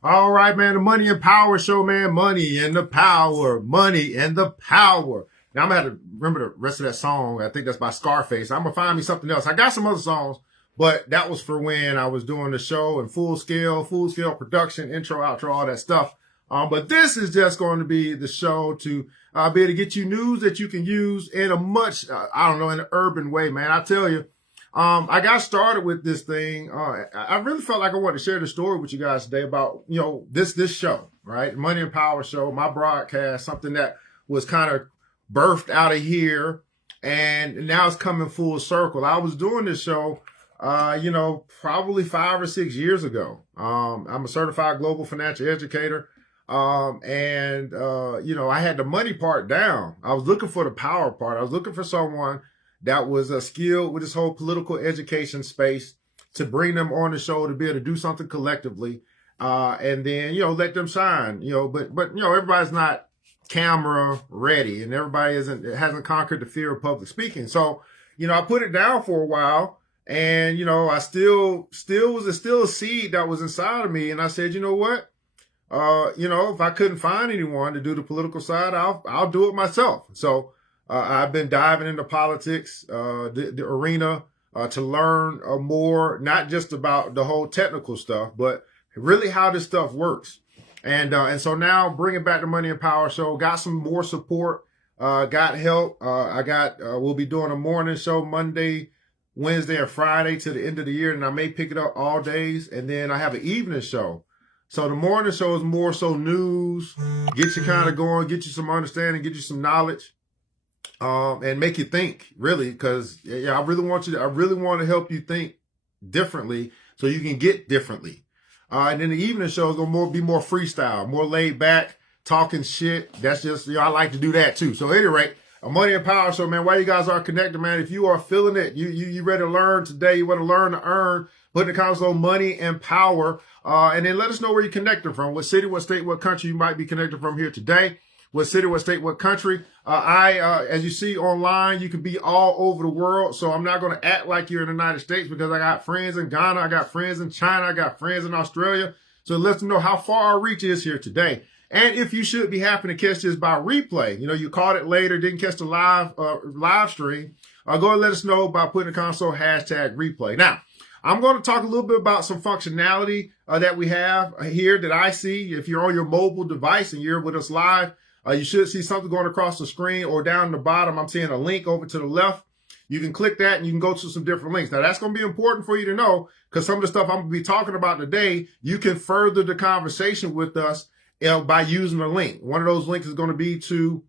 All right, man. The Money and Power Show, man. Money and the power. Money and the power. Now, I'm going to have to remember the rest of that song. I think that's by Scarface. I'm going to find me something else. I got some other songs, but that was for when I was doing the show and full scale production, intro, outro, all that stuff. But this is just going to be the show to be able to get you news that you can use in a much, in an urban way, man. I tell you, I got started with this thing. I really felt like I wanted to share the story with you guys today about, this show, right? Money and Power Show, my broadcast, something that was kind of birthed out of here. And now it's coming full circle. I was doing this show, probably 5 or 6 years ago. I'm a certified global financial educator. I had the money part down. I was looking for the power part. I was looking for someone that was skilled with this whole political education space to bring them on the show to be able to do something collectively. And then, let them shine, but everybody's not camera ready and everybody hasn't conquered the fear of public speaking. So, I put it down for a while and, I still was still a seed that was inside of me. And I said, you know what? If I couldn't find anyone to do the political side, I'll do it myself. So, I've been diving into politics, the arena, to learn more, not just about the whole technical stuff, but really how this stuff works. And so now bringing back the Money and Power Show, got some more support, got help. We'll be doing a morning show Monday, Wednesday, and Friday to the end of the year, and I may pick it up all days. And then I have an evening show. So the morning show is more so news, get you kind of going, get you some understanding, get you some knowledge. And make you think, really, because I really want to help you think differently so you can get differently. And then the evening show is going to be more freestyle, more laid back, talking shit. That's just, I like to do that too. So at any rate, a Money and Power Show, man, while you guys are connected, man, if you are feeling it, you ready to learn today, you want to learn to earn, put in the comments on Money and Power, and then let us know where you're connected from, what city, what state, what country you might be connected from here today. What city, what state, what country. As you see online, you can be all over the world. So I'm not going to act like you're in the United States because I got friends in Ghana, I got friends in China, I got friends in Australia. So it lets them know how far our reach is here today. And if you should be happy to catch this by replay, you caught it later, didn't catch the live stream, go and let us know by putting the console #replay. Now, I'm going to talk a little bit about some functionality that we have here that I see. If you're on your mobile device and you're with us live, you should see something going across the screen or down the bottom. I'm seeing a link over to the left. You can click that and you can go to some different links. Now, that's going to be important for you to know because some of the stuff I'm going to be talking about today, you can further the conversation with us by using a link. One of those links is going to be to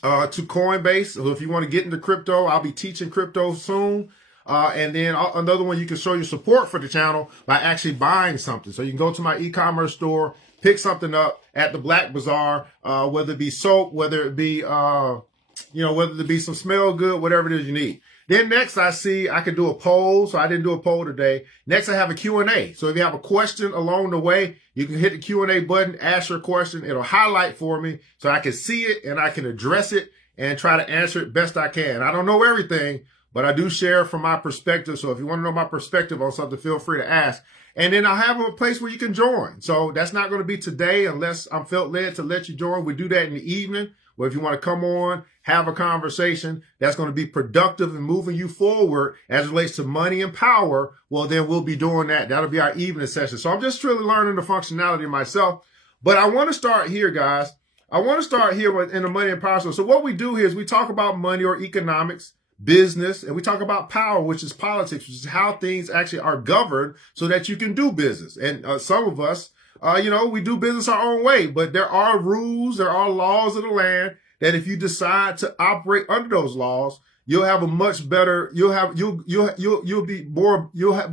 Coinbase. So if you want to get into crypto, I'll be teaching crypto soon. And then another one, you can show your support for the channel by actually buying something. So you can go to my e-commerce store, pick something up at the Black Bazaar, whether it be soap, whether it be some smell good, whatever it is you need. Then next I can do a poll. So I didn't do a poll today. Next I have a Q&A. So if you have a question along the way, you can hit the Q&A button, ask your question. It'll highlight for me so I can see it and I can address it and try to answer it best I can. I don't know everything, but I do share from my perspective. So if you want to know my perspective on something, feel free to ask. And then I'll have a place where you can join. So that's not going to be today unless I'm felt led to let you join. We do that in the evening, where if you want to come on, have a conversation that's going to be productive and moving you forward as it relates to money and power, well, then we'll be doing that. That'll be our evening session. So I'm just really learning the functionality myself. But I want to start here, guys. I want to start here in the Money and Power Show. So what we do here is we talk about money or economics, business, and we talk about power, which is politics, which is how things actually are governed so that you can do business. And some of us, we do business our own way, but there are rules, there are laws of the land that if you decide to operate under those laws, you'll have a much better, you'll have a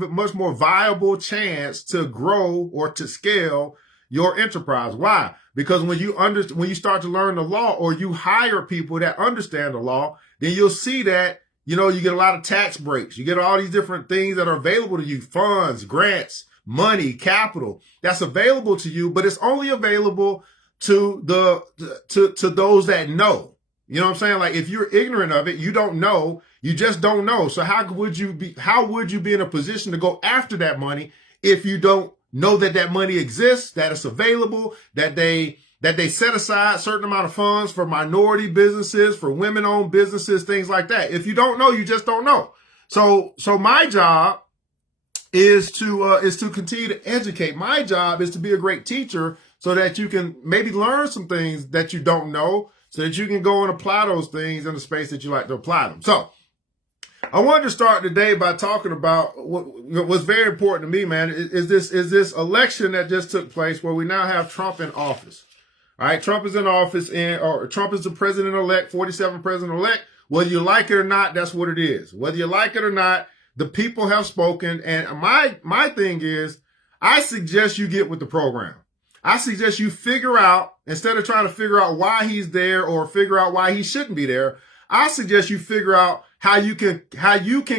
much more viable chance to grow or to scale your enterprise. Why? Because when you start to learn the law or you hire people that understand the law, then you'll see that, you get a lot of tax breaks. You get all these different things that are available to you, funds, grants, money, capital that's available to you, but it's only available to those that know. You know what I'm saying? Like if you're ignorant of it, you don't know, you just don't know. So how would you be in a position to go after that money if you don't know that that money exists, that it's available, that they set aside a certain amount of funds for minority businesses, for women-owned businesses, things like that. If you don't know, you just don't know. So my job is to continue to educate. My job is to be a great teacher so that you can maybe learn some things that you don't know, so that you can go and apply those things in the space that you like to apply them. So I wanted to start today by talking about what's very important to me, man, is this election that just took place where we now have Trump in office. All right, Trump is in office, or Trump is the president-elect, 47th president-elect. Whether you like it or not, that's what it is. Whether you like it or not, the people have spoken. And my thing is, I suggest you get with the program. I suggest you figure out, instead of trying to figure out why he's there or figure out why he shouldn't be there, I suggest you figure out how you can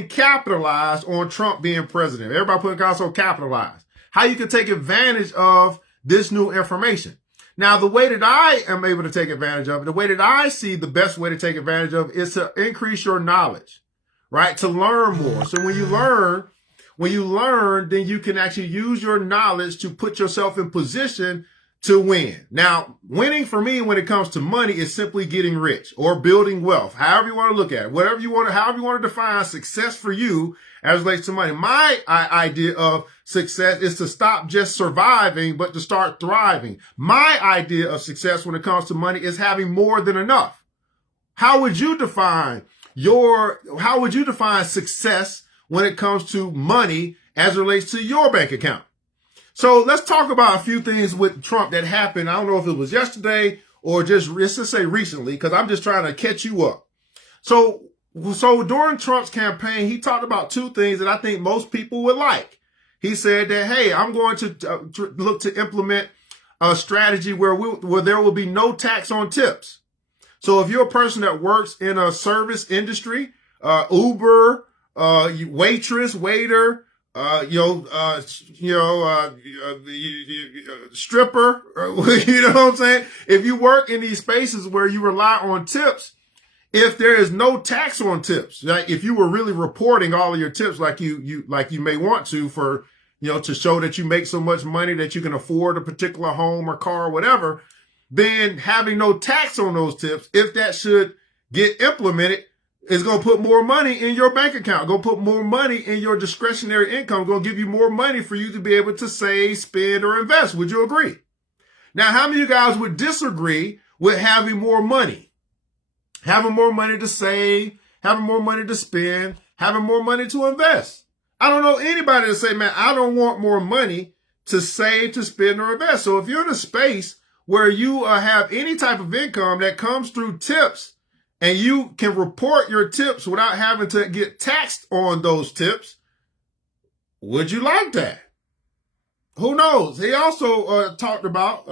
capitalize on Trump being president. Everybody put in console, capitalize. How you can take advantage of this new information. Now, the way that I am able to take advantage of it, the way that I see the best way to take advantage of it is to increase your knowledge, right? To learn more. So when you learn, then you can actually use your knowledge to put yourself in position to win. Now, winning for me when it comes to money is simply getting rich or building wealth, however you want to look at it, however you want to define success for you as relates to money. My idea of success is to stop just surviving, but to start thriving. My idea of success when it comes to money is having more than enough. How would you define success when it comes to money as it relates to your bank account? So let's talk about a few things with Trump that happened. I don't know if it was yesterday or just, let's just say recently, because I'm just trying to catch you up. So during Trump's campaign, he talked about two things that I think most people would like. He said that, hey, I'm going to look to implement a strategy where there will be no tax on tips. So if you're a person that works in a service industry, Uber, waitress, waiter, stripper, you know what I'm saying? If you work in these spaces where you rely on tips, if there is no tax on tips, like if you were really reporting all of your tips like you may want to for, to show that you make so much money that you can afford a particular home or car or whatever, then having no tax on those tips, if that should get implemented, is going to put more money in your bank account, going to put more money in your discretionary income, going to give you more money for you to be able to save, spend, or invest. Would you agree? Now, how many of you guys would disagree with having more money? Having more money to save, having more money to spend, having more money to invest. I don't know anybody to say, man, I don't want more money to save, to spend, or invest. So if you're in a space where you have any type of income that comes through tips, and you can report your tips without having to get taxed on those tips, would you like that? Who knows? He also talked about,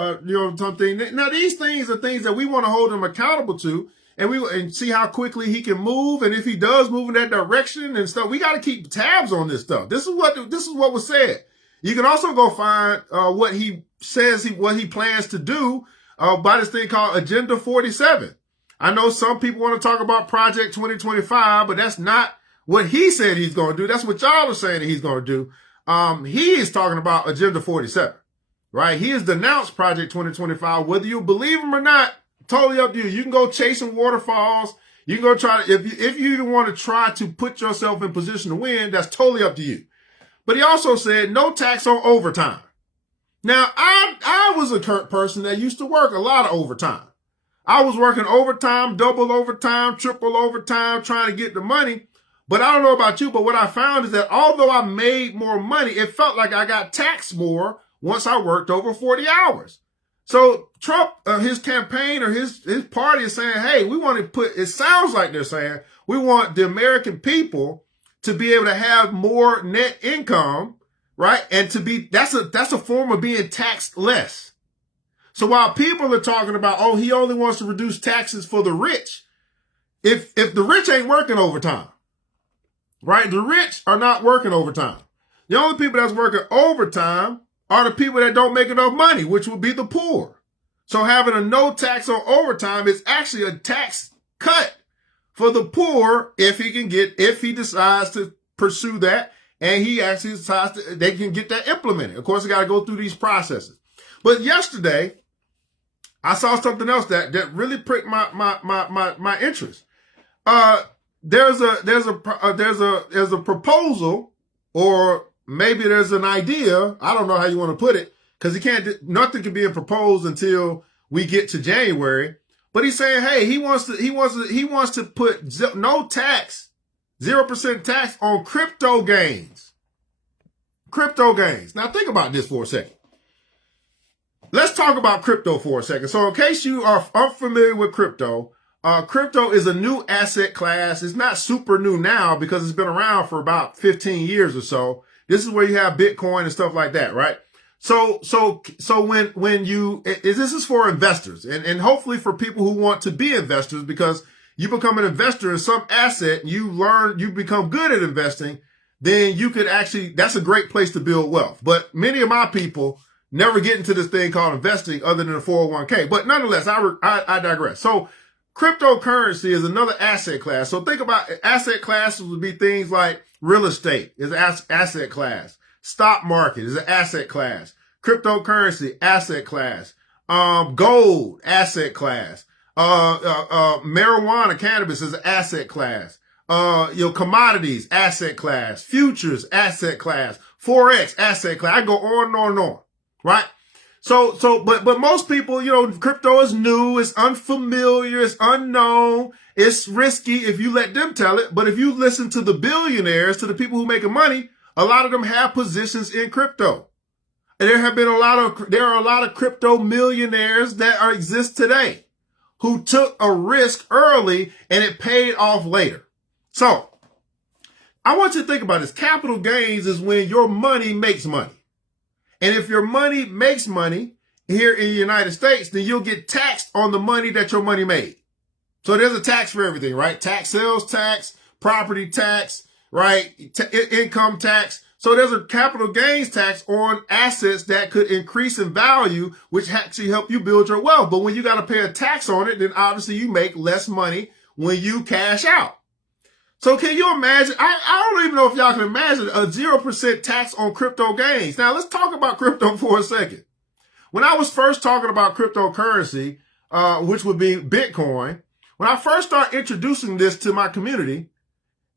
something. Now, these things are things that we want to hold him accountable to, and see how quickly he can move. And if he does move in that direction and stuff, we got to keep tabs on this stuff. This is what was said. You can also go find what he says, what he plans to do by this thing called Agenda 47. I know some people want to talk about Project 2025, but that's not what he said he's going to do. That's what y'all are saying that he's going to do. He is talking about Agenda 47, right? He has denounced Project 2025. Whether you believe him or not, totally up to you. You can go chasing waterfalls. You can go try to, if you even want to try to put yourself in position to win, that's totally up to you. But he also said no tax on overtime. Now, I was a person that used to work a lot of overtime. I was working overtime, double overtime, triple overtime, trying to get the money. But I don't know about you, but what I found is that although I made more money, it felt like I got taxed more once I worked over 40 hours. So Trump, his campaign or his party is saying, hey, we want to it sounds like they're saying, we want the American people to be able to have more net income, right? And that's a form of being taxed less. So while people are talking about, oh, he only wants to reduce taxes for the rich, if the rich ain't working overtime, right? The rich are not working overtime. The only people that's working overtime are the people that don't make enough money, which would be the poor. So having a no tax on overtime is actually a tax cut for the poor if he decides to pursue that and he actually decides they can get that implemented. Of course, they got to go through these processes. But yesterday, I saw something else that really pricked my interest. There's a proposal, or maybe there's an idea. I don't know how you want to put it, because nothing can be proposed until we get to January. But he's saying, hey, he wants to put no tax, 0% tax on crypto gains. Crypto gains. Now think about this for a second. Let's talk about crypto for a second. So in case you are unfamiliar with crypto, crypto is a new asset class. It's not super new now because it's been around for about 15 years or so. This is where you have Bitcoin and stuff like that, right? So when this is for investors and hopefully for people who want to be investors, because you become an investor in some asset, you become good at investing, then you could that's a great place to build wealth. But many of my people never get into this thing called investing other than a 401k. But nonetheless, I digress. So cryptocurrency is another asset class. So think about asset classes would be things like real estate is an asset class. Stock market is an asset class. Cryptocurrency, asset class. Gold, asset class. Marijuana, cannabis is an asset class. Commodities, asset class. Futures, asset class. Forex, asset class. I go on and on and on. Right? But most people, crypto is new, it's unfamiliar, it's unknown, it's risky if you let them tell it. But if you listen to the billionaires, to the people who making money, a lot of them have positions in crypto. And there are a lot of crypto millionaires that exist today who took a risk early and it paid off later. So I want you to think about this. Capital gains is when your money makes money. And if your money makes money here in the United States, then you'll get taxed on the money that your money made. So there's a tax for everything, right? Tax, sales tax, property tax, right? Income tax. So there's a capital gains tax on assets that could increase in value, which actually help you build your wealth. But when you got to pay a tax on it, then obviously you make less money when you cash out. So can you imagine? I don't even know if y'all can imagine a 0% tax on crypto gains. Now let's talk about crypto for a second. When I was first talking about cryptocurrency, which would be Bitcoin, when I first started introducing this to my community,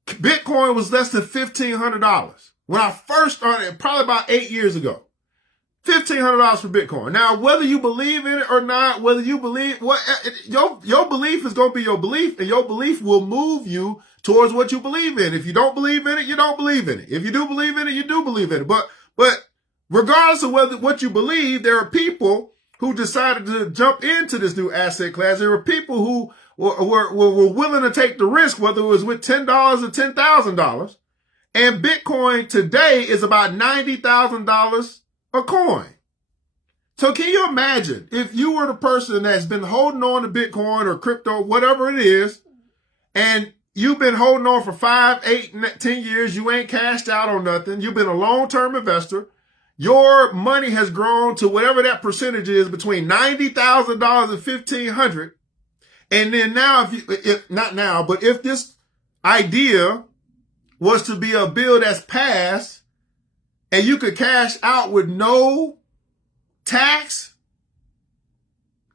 Bitcoin was less than $1,500. When I first started, probably about 8 years ago, $1,500 for Bitcoin. Now, whether you believe in it or not, whether you believe your belief is going to be your belief, and your belief will move you towards what you believe in. If you don't believe in it, you don't believe in it. If you do believe in it, you do believe in it. But regardless of what you believe, there are people who decided to jump into this new asset class. There were people who were willing to take the risk, whether it was with $10 or $10,000. And Bitcoin today is about $90,000 a coin. So can you imagine if you were the person that's been holding on to Bitcoin or crypto, whatever it is, and you've been holding on for 5, 8, 10 years, you ain't cashed out on nothing, you've been a long-term investor, your money has grown to whatever that percentage is between $90,000 and $1,500. And then now, if this idea was to be a bill that's passed and you could cash out with no tax,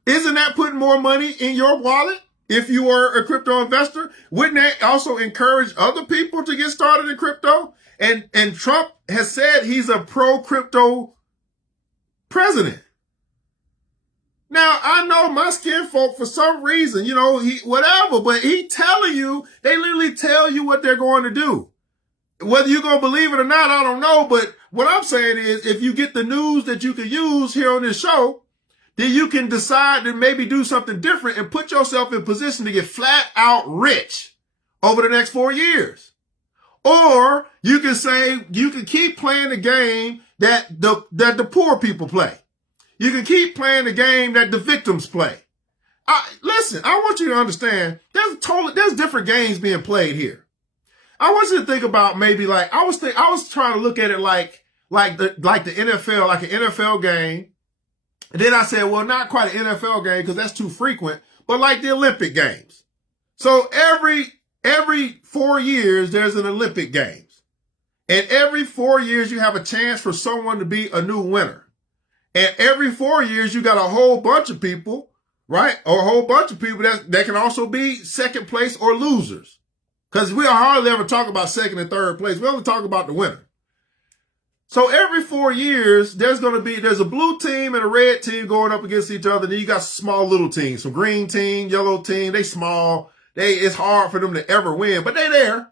isn't that putting more money in your wallet? If you were a crypto investor, wouldn't that also encourage other people to get started in crypto? And Trump has said he's a pro-crypto president. Now, I know my skin folk, for some reason, but he telling you, they literally tell you what they're going to do. Whether you're going to believe it or not, I don't know. But what I'm saying is, if you get the news that you can use here on this show, then you can decide to maybe do something different and put yourself in position to get flat out rich over the next 4 years. Or you can say, you can keep playing the game that the poor people play. You can keep playing the game that the victims play. Listen, I want you to understand, there's different games being played here. I want you to think about maybe I was trying to look at it like the NFL, like an NFL game. And then I said, well, not quite an NFL game because that's too frequent, but like the Olympic Games. So every 4 years, there's an Olympic Games. And every 4 years, you have a chance for someone to be a new winner. And every 4 years, you got a whole bunch of people, right? Or a whole bunch of people that can also be second place or losers. Because we hardly ever talk about second and third place. We only talk about the winner. So every 4 years, there's a blue team and a red team going up against each other. Then you got small little teams, some green team, yellow team. They small. It's hard for them to ever win, but they there.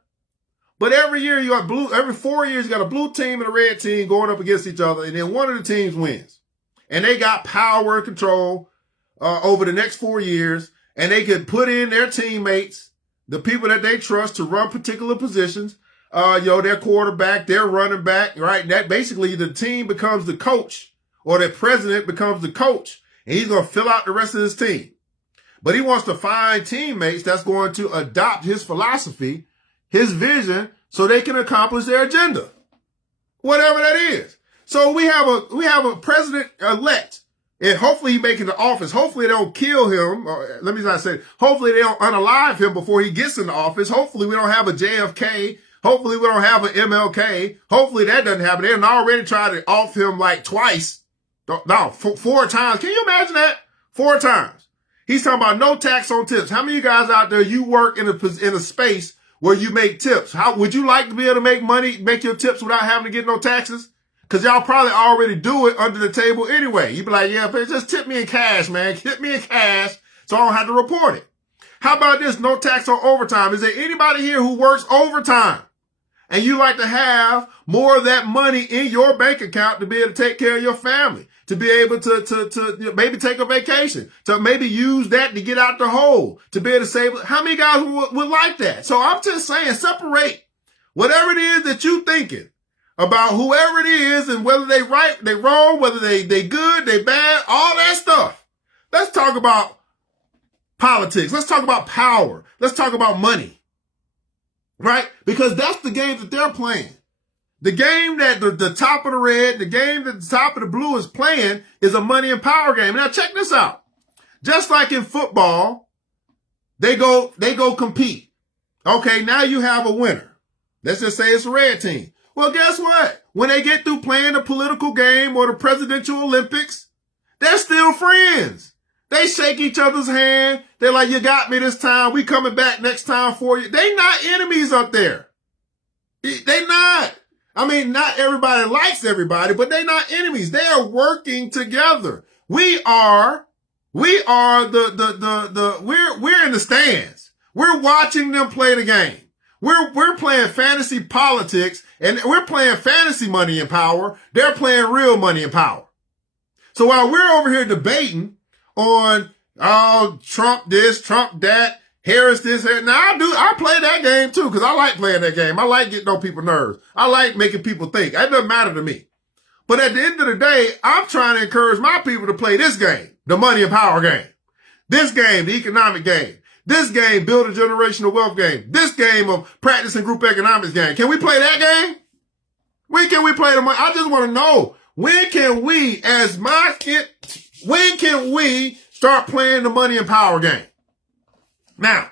But every year every 4 years, you got a blue team and a red team going up against each other. And then one of the teams wins. And they got power and control over the next 4 years. And they can put in their teammates, the people that they trust to run particular positions. Their quarterback, their running back, right? That basically the team becomes the coach, or the president becomes the coach, and he's going to fill out the rest of his team. But he wants to find teammates that's going to adopt his philosophy, his vision, so they can accomplish their agenda, whatever that is. So we have a president elect, and hopefully he makes it to office. Hopefully they don't kill him. Or, let me not say, hopefully they don't unalive him before he gets into office. Hopefully we don't have a JFK. Hopefully we don't have an MLK. Hopefully that doesn't happen. They've already tried to off him like twice. No, 4 times. Can you imagine that? 4 times. He's talking about no tax on tips. How many of you guys out there, you work in a space where you make tips? How would you like to be able to make money, make your tips without having to get no taxes? Because y'all probably already do it under the table anyway. You'd be like, yeah, but just tip me in cash, man. Tip me in cash so I don't have to report it. How about this? No tax on overtime. Is there anybody here who works overtime? And you like to have more of that money in your bank account to be able to take care of your family, to be able to maybe take a vacation, to maybe use that to get out the hole, to be able to save. How many guys would like that? So I'm just saying, separate whatever it is that you thinking about whoever it is and whether they right, they wrong, whether they good, they bad, all that stuff. Let's talk about politics. Let's talk about power. Let's talk about money. Right? Because that's the game that they're playing. The game that the top of the red, the game that the top of the blue is playing is a money and power game. Now check this out. Just like in football, they go compete. Okay, now you have a winner. Let's just say it's a red team. Well, guess what? When they get through playing the political game or the presidential Olympics, they're still friends. They shake each other's hand. They're like, you got me this time. We coming back next time for you. They not enemies up there. They not. I mean, not everybody likes everybody, but they not enemies. They are working together. We're in the stands. We're watching them play the game. We're playing fantasy politics, and we're playing fantasy money and power. They're playing real money and power. So while we're over here debating on, Trump this, Trump that, Harris this, Harris. Now I play that game too, because I like playing that game. I like getting on people's nerves. I like making people think. That doesn't matter to me. But at the end of the day, I'm trying to encourage my people to play this game, the money and power game. This game, the economic game. This game, build a generational wealth game. This game of practicing group economics game. Can we play that game? When can we play the money? I just want to know, when can we start playing the money and power game? Now,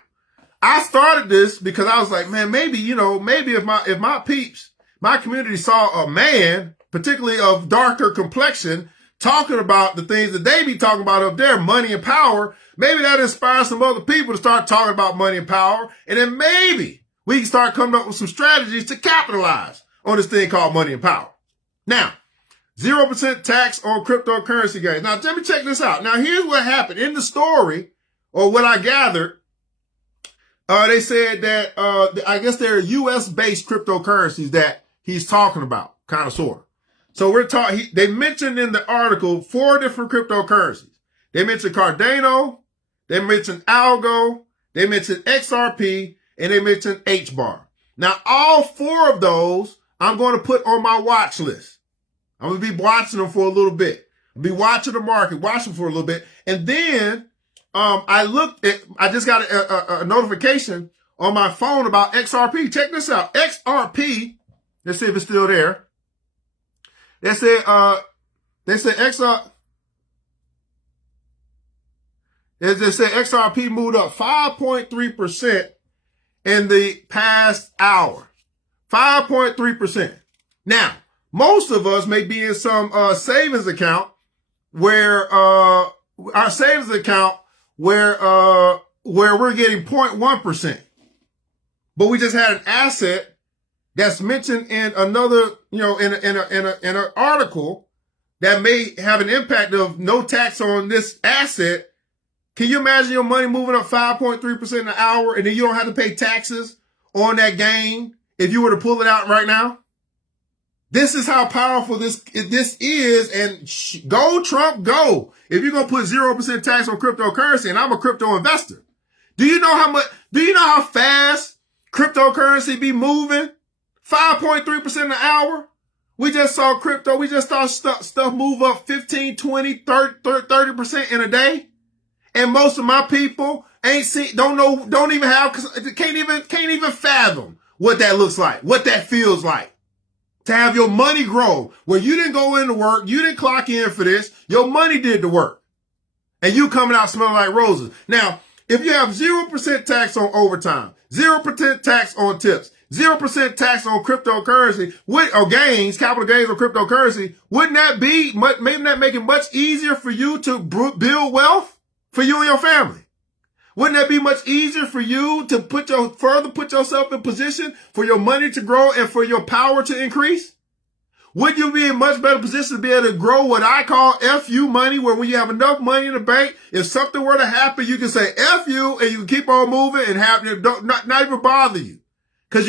I started this because I was like, man, maybe if my peeps, my community saw a man, particularly of darker complexion, talking about the things that they be talking about up there, money and power, maybe that inspires some other people to start talking about money and power. And then maybe we can start coming up with some strategies to capitalize on this thing called money and power. Now, 0% tax on cryptocurrency gains. Now, let me check this out. Now, here's what happened. In the story, or what I gathered, they said that, I guess there are US-based cryptocurrencies that he's talking about, kind of, sort of. So they mentioned in the article 4 different cryptocurrencies. They mentioned Cardano, they mentioned Algo, they mentioned XRP, and they mentioned HBAR. Now, all 4 of those I'm going to put on my watch list. I'm going to be watching them for a little bit. I'll be watching the market, watching for a little bit. And then I just got a notification on my phone about XRP. Check this out. XRP, let's see if it's still there. They said XRP moved up 5.3% in the past hour. 5.3%. Now, most of us may be in some savings account where our savings account where we're getting 0.1%. But we just had an asset that's mentioned in another, in an article that may have an impact of no tax on this asset. Can you imagine your money moving up 5.3% an hour and then you don't have to pay taxes on that gain if you were to pull it out right now? This is how powerful this is, and go Trump, go. If you're going to put 0% tax on cryptocurrency, and I'm a crypto investor, do you know how fast cryptocurrency be moving? 5.3% an hour. We just saw stuff move up 15, 20, 30% in a day. And most of my people can't even fathom what that looks like, what that feels like. To have your money grow where you didn't go into work, you didn't clock in for this, your money did the work. And you coming out smelling like roses. Now, if you have 0% tax on overtime, 0% tax on tips, 0% tax on cryptocurrency, or gains, capital gains on cryptocurrency, wouldn't that make it much easier for you to build wealth for you and your family? Wouldn't that be much easier for you to further put yourself in position for your money to grow and for your power to increase? Would you be in much better position to be able to grow what I call FU money, where when you have enough money in the bank, if something were to happen, you can say F you and you can keep on moving and have it not even bother you. Because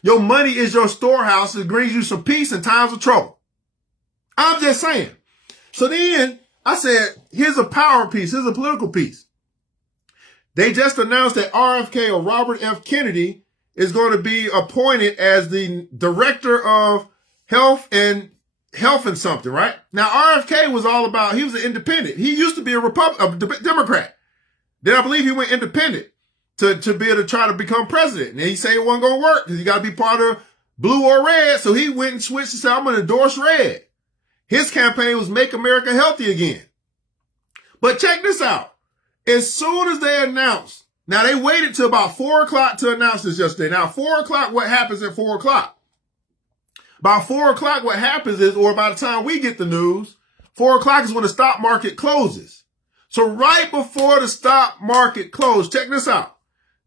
your money is your storehouse. It brings you some peace in times of trouble. I'm just saying. So then I said, here's a power piece. Here's a political piece. They just announced that RFK, or Robert F. Kennedy, is going to be appointed as the director of health and something, right? Now, RFK was all about, he was an independent. He used to be a Democrat. Then I believe he went independent to be able to try to become president. And he said it wasn't going to work because you got to be part of blue or red. So he went and switched and said, I'm going to endorse red. His campaign was Make America Healthy Again. But check this out. As soon as they announced, now they waited till about 4 o'clock to announce this yesterday. Now, 4 o'clock, what happens at 4 o'clock? About 4 o'clock, what happens is, or by the time we get the news, 4 o'clock is when the stock market closes. So right before the stock market closed, check this out.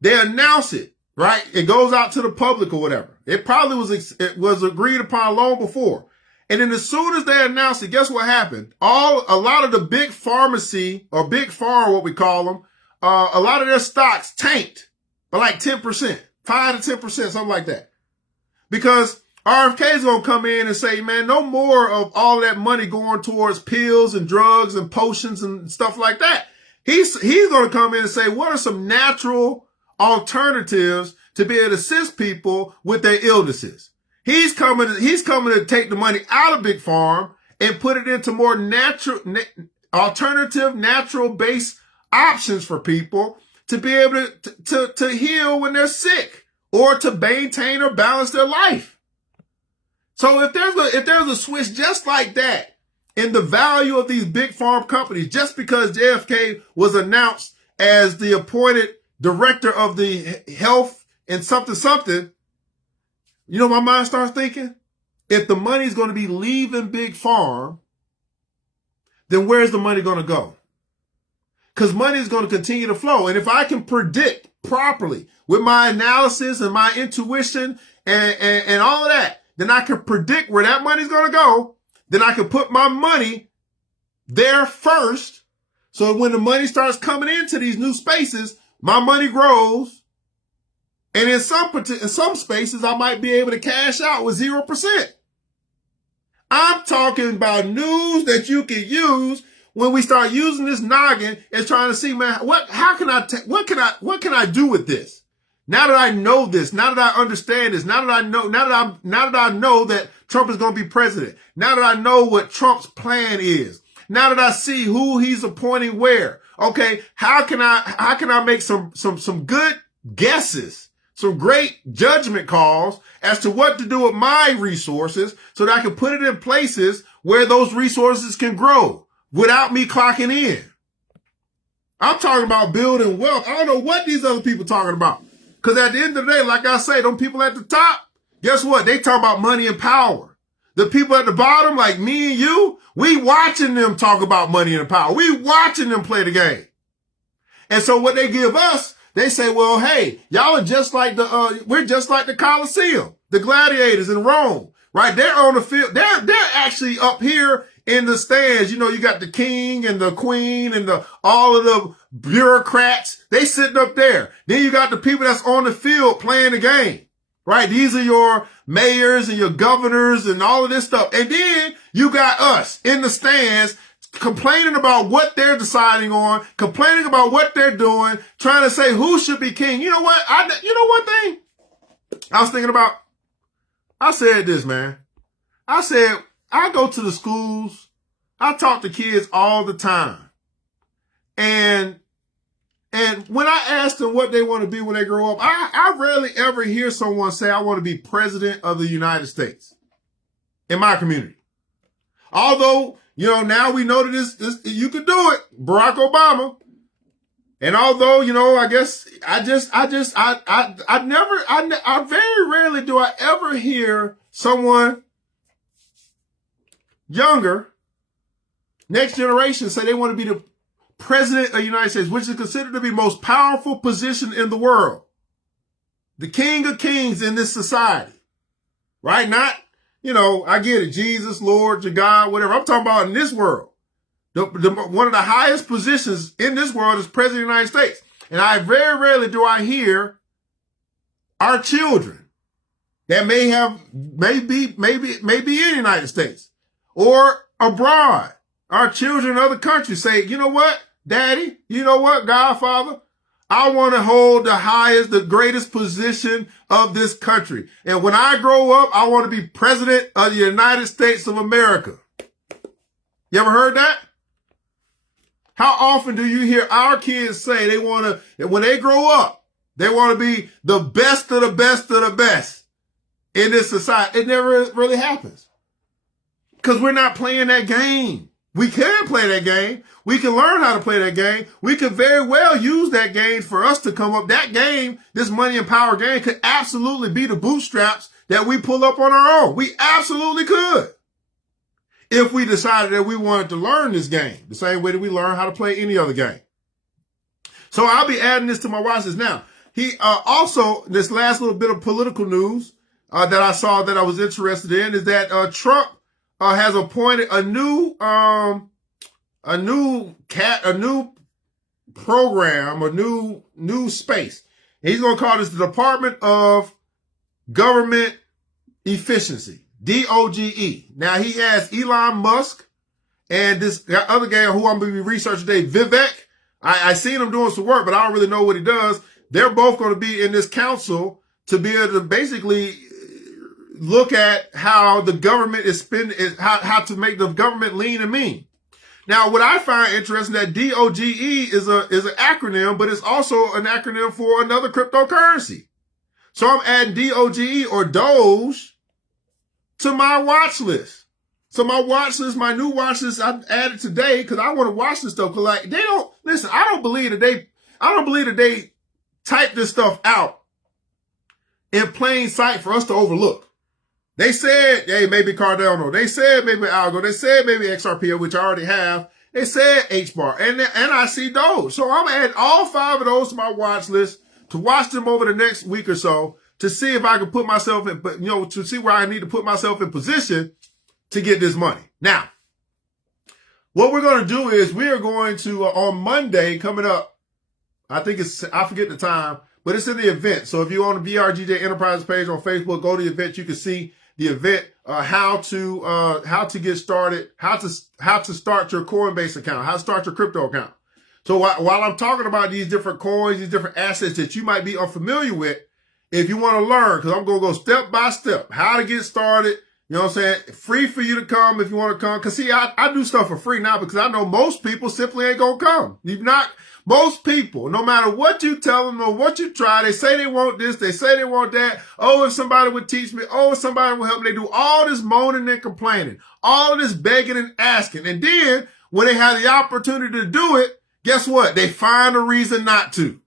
They announce it, right? It goes out to the public or whatever. It probably was agreed upon long before. And then as soon as they announced it, guess what happened? A lot of the big pharmacy, or big pharma, what we call them, a lot of their stocks tanked by like 10%, 5 to 10%, something like that. Because RFK is going to come in and say, man, no more of all that money going towards pills and drugs and potions and stuff like that. He's going to come in and say, what are some natural alternatives to be able to assist people with their illnesses? He's coming to take the money out of Big Farm and put it into more alternative, natural-based options for people to be able to heal when they're sick or to maintain or balance their life. So if there's a switch just like that in the value of these big farm companies, just because JFK was announced as the appointed director of the health and something, you know, my mind starts thinking, if the money's going to be leaving Big Farm, then where's the money going to go? Because money is going to continue to flow. And if I can predict properly with my analysis and my intuition and all of that, then I can predict where that money's going to go. Then I can put my money there first. So when the money starts coming into these new spaces, my money grows. And in some spaces, I might be able to cash out with 0%. I'm talking about news that you can use when we start using this noggin and trying to see, man, what can I do with this? Now that I know this, now that I understand this, now that I know that Trump is going to be president, now that I know what Trump's plan is, now that I see who he's appointing where, okay, how can I make some good guesses? Some great judgment calls as to what to do with my resources so that I can put it in places where those resources can grow without me clocking in. I'm talking about building wealth. I don't know what these other people talking about. Because at the end of the day, like I say, them people at the top, Guess what? They talk about money and power. The people at the bottom, like me and you, we watching them talk about money and power. We watching them play the game. And so what they give us, they say, well, hey, y'all are just like we're just like the Colosseum, the gladiators in Rome, right? They're on the field. They're actually up here in the stands. You know, you got the king and the queen and all of the bureaucrats. They sitting up there. Then you got the people that's on the field playing the game, right? These are your mayors and your governors and all of this stuff. And then you got us in the stands complaining about what they're deciding on, complaining about what they're doing, trying to say who should be king. You know what? You know one thing I was thinking about? I said this, man. I said, I go to the schools. I talk to kids all the time. And when I ask them what they want to be when they grow up, I rarely ever hear someone say, I want to be president of the United States in my community. Although, you know, now we know that this you could do it, Barack Obama. And although, you know, I guess I very rarely do I ever hear someone younger, next generation, say they want to be the president of the United States, which is considered to be the most powerful position in the world. The king of kings in this society, right? Not, you know, I get it, Jesus, Lord, your God, whatever. I'm talking about in this world. One of the highest positions in this world is president of the United States. And I very rarely do I hear our children that may be in the United States or abroad. Our children in other countries say, you know what, Daddy, you know what, Godfather, I want to hold the highest, the greatest position of this country. And when I grow up, I want to be president of the United States of America. You ever heard that? How often do you hear our kids say they want to, when they grow up, they want to be the best of the best of the best in this society? It never really happens because we're not playing that game. We can play that game. We can learn how to play that game. We could very well use that game for us to come up. That game, this money and power game, could absolutely be the bootstraps that we pull up on our own. We absolutely could. If we decided that we wanted to learn this game, the same way that we learn how to play any other game. So I'll be adding this to my watch list now. He also, this last little bit of political news that I saw that I was interested in is that Trump has appointed a new program, a new space. He's going to call this the Department of Government Efficiency, DOGE. Now he has Elon Musk and this other guy who I'm going to be researching today, Vivek. I seen him doing some work, but I don't really know what he does. They're both going to be in this council to be able to basically look at how the government is spending, how to make the government lean and mean. Now, what I find interesting that DOGE is an acronym, but it's also an acronym for another cryptocurrency. So I'm adding DOGE or Doge to my watch list. So my watch list, my new watch list, I added today because I want to watch this stuff. Cause like they don't listen. I don't believe that they type this stuff out in plain sight for us to overlook. They said, hey, maybe Cardano. They said maybe Algo. They said maybe XRP, which I already have. They said HBAR, and I see Doge. So I'm adding all 5 of those to my watch list to watch them over the next week or so to see if I can put myself in, to see where I need to put myself in position to get this money. Now, what we're going to do is we are going to, on Monday coming up, I forget the time, but it's in the event. So if you're on the VRGJ Enterprises page on Facebook, go to the event, you can see the event, how to get started, how to start your Coinbase account, how to start your crypto account. So while I'm talking about these different coins, these different assets that you might be unfamiliar with, if you want to learn, because I'm going to go step by step, how to get started, you know what I'm saying? Free for you to come if you want to come. Because see, I do stuff for free now because I know most people simply ain't going to come. Most people, no matter what you tell them or what you try, they say they want this, they say they want that. Oh, if somebody would teach me, oh, if somebody would help me. They do all this moaning and complaining, all of this begging and asking. And then when they have the opportunity to do it, guess what? They find a reason not to.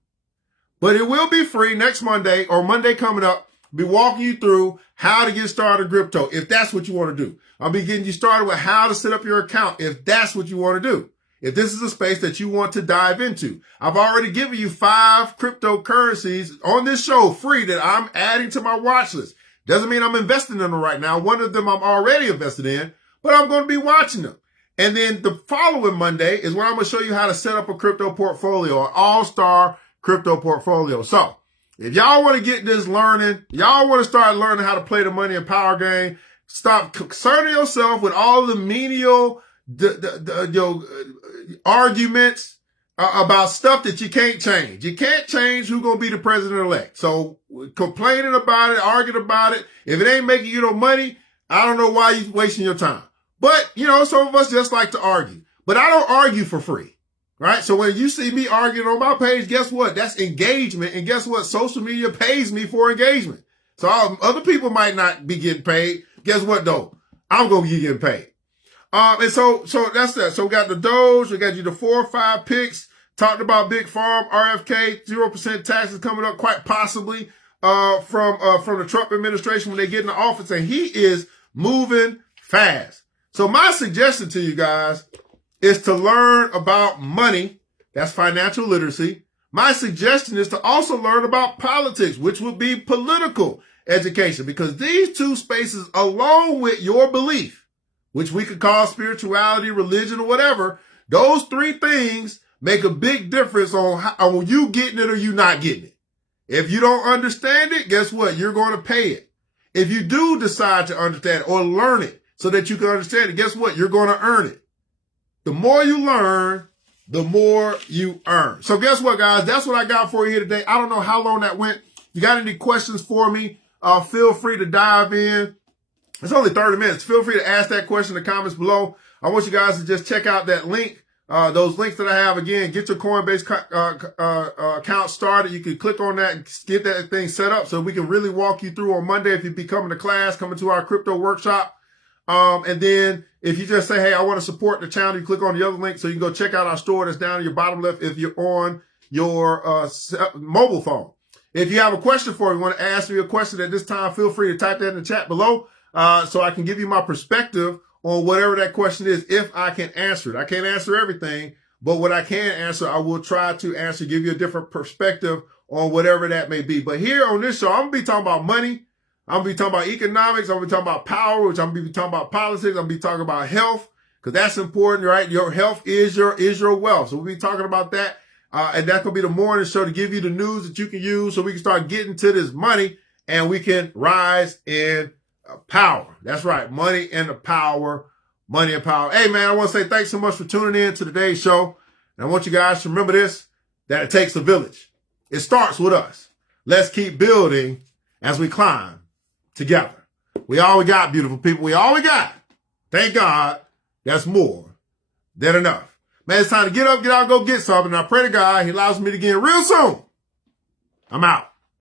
But it will be free next Monday or Monday coming up. be walking you through how to get started in crypto, if that's what you want to do. I'll be getting you started with how to set up your account, if that's what you want to do. If this is a space that you want to dive into. I've already given you 5 cryptocurrencies on this show free that I'm adding to my watch list. Doesn't mean I'm investing in them right now. One of them I'm already invested in, but I'm going to be watching them. And then the following Monday is when I'm going to show you how to set up a crypto portfolio, an all-star crypto portfolio. So if y'all want to get this learning, y'all want to start learning how to play the money and power game, stop concerning yourself with all the menial arguments about stuff that you can't change. You can't change who's going to be the president-elect. So complaining about it, arguing about it, if it ain't making you no money, I don't know why you're wasting your time. But, some of us just like to argue. But I don't argue for free, right? So when you see me arguing on my page, guess what? That's engagement. And guess what? Social media pays me for engagement. So other people might not be getting paid. Guess what, though? I'm going to be getting paid. And so that's that. So we got the Doge, we got you the 4 or 5 picks, talked about Big Farm, RFK, 0% taxes coming up quite possibly, from the Trump administration when they get in the office, and he is moving fast. So my suggestion to you guys is to learn about money. That's financial literacy. My suggestion is to also learn about politics, which would be political education, because these 2 spaces, along with your belief, which we could call spirituality, religion, or whatever, those 3 things make a big difference on you getting it or you not getting it. If you don't understand it, guess what? You're going to pay it. If you do decide to understand it or learn it so that you can understand it, guess what? You're going to earn it. The more you learn, the more you earn. So guess what, guys? That's what I got for you here today. I don't know how long that went. If you got any questions for me, feel free to dive in. It's only 30 minutes. Feel free to ask that question in the comments below. I want you guys to just check out that link. Those links that I have, again, get your Coinbase account started. You can click on that and get that thing set up so we can really walk you through on Monday if you be coming to class, coming to our crypto workshop. And then if you just say, hey, I want to support the channel, you click on the other link so you can go check out our store that's down in your bottom left if you're on your mobile phone. If you have a question for me, you want to ask me a question at this time, feel free to type that in the chat below so I can give you my perspective on whatever that question is, if I can answer it. I can't answer everything, but what I can answer, I will try to answer, give you a different perspective on whatever that may be. But here on this show, I'm going to be talking about money. I'm going to be talking about economics. I'm going to be talking about power, which I'm going to be talking about politics. I'm going to be talking about health, because that's important, right? Your health is your wealth. So we'll be talking about that. And that's going to be the morning show to give you the news that you can use so we can start getting to this money and we can rise in power. That's right. Money and the power. Money and power. Hey, man, I want to say thanks so much for tuning in to today's show. And I want you guys to remember this, that it takes a village. It starts with us. Let's keep building as we climb together. We all we got, beautiful people. We all we got. Thank God. That's more than enough. Man, it's time to get up, get out, go get something. And I pray to God He allows me to get in real soon. I'm out.